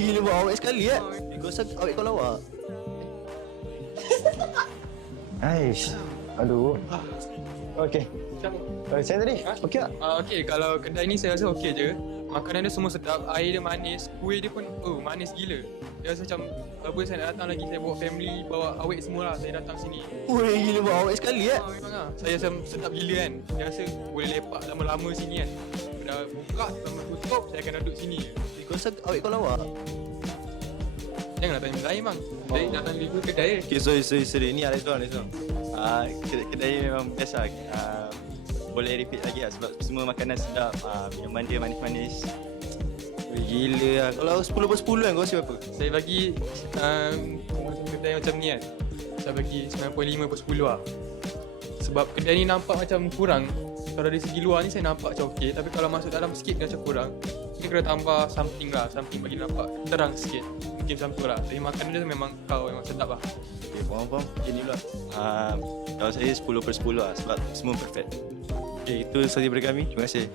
gila buat awet sekali Kau rasa awet kau lawak? Aish. Aduh. Okey. Saya tadi. Okey tak? Okey, kalau kedai ni saya rasa okey je. Makanan dia semua sedap, air dia manis, kuih dia pun manis gila. Saya rasa macam apa saya nak datang lagi, saya bawa family, bawa awet semua lah saya datang sini. Ui, gila buat awet sekali Memang lah, saya rasa sedap gila kan. Saya rasa boleh lepak lama-lama sini kan. Dah buka, sampai tutup, saya akan duduk sini je. Kau rasa awet kau lawak? Janganlah tanya lain bang. Saya datang review kedai. Okay, sorry. Ni Alex Wong. Kedai memang biasa. Boleh repeat lagi lah sebab semua makanan sedap, minuman dia manis-manis. Gila lah. Kalau 10 per 10 kan kau rasa berapa? Saya bagi kedai macam ni kan, saya bagi 9.5 per 10 lah. Sebab kedai ni nampak macam kurang. Kalau dari segi luar ni saya nampak macam okey, tapi kalau masuk dalam sikit dia macam kurang. Ini kena tambah something bagi nampak terang sikit. Mungkin macam tu lah. Tapi makanan dia memang memang sedap lah. Okay, faham. Okay, ni pula. Kalau saya 10 per 10 lah sebab semua perfect. Okay, itu sahaja daripada kami. Terima kasih.